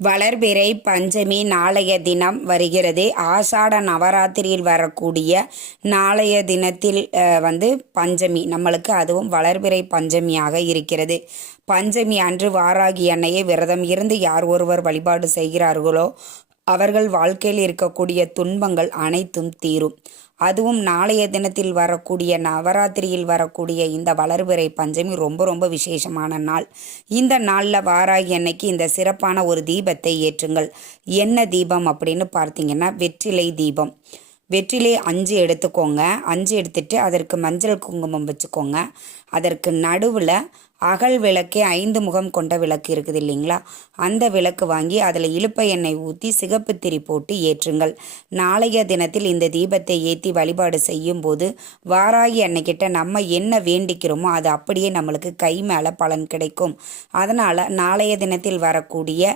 வளர்பிறை பஞ்சமி நாளைய தினம் வருகிறது. ஆஷாட நவராத்திரியில் வரக்கூடிய நாளைய தினத்தில் பஞ்சமி நம்மளுக்கு, அதுவும் வளர்பிறை பஞ்சமியாக இருக்கிறது. பஞ்சமி அன்று வாராகி அன்னையை விரதம் இருந்து யார் ஒருவர் வழிபாடு செய்கிறார்களோ அவர்கள் வாழ்க்கையில் இருக்கக்கூடிய துன்பங்கள் அனைத்தும் தீரும். அதுவும் நாளைய தினத்தில் வரக்கூடிய நவராத்திரியில் வரக்கூடிய இந்த வளர்பிறை பஞ்சமி ரொம்ப ரொம்ப விசேஷமான நாள். இந்த நாளில் வாராகி அன்னைக்கு இந்த சிறப்பான ஒரு தீபத்தை ஏற்றுங்கள். என்ன தீபம் அப்படின்னு பார்த்தீங்கன்னா, வெற்றிலை தீபம். வெற்றிலை 5 எடுத்துக்கோங்க. 5 எடுத்துட்டு அதற்கு மஞ்சள் குங்குமம் வச்சுக்கோங்க. அதற்கு நடுவில் அகல் விளக்கே 5 முகம் கொண்ட விளக்கு இருக்குது இல்லைங்களா, அந்த விளக்கு வாங்கி அதில் இலுப்பை எண்ணெய் ஊற்றி சிகப்பு திரி போட்டு ஏற்றுங்கள். நாளைய தினத்தில் இந்த தீபத்தை ஏற்றி வழிபாடு செய்யும் போது வாராகி அன்னைக்கிட்ட நம்ம என்ன வேண்டிக்கிறோமோ அது அப்படியே நம்மளுக்கு கை மேலே பலன் கிடைக்கும். அதனால் நாளைய தினத்தில் வரக்கூடிய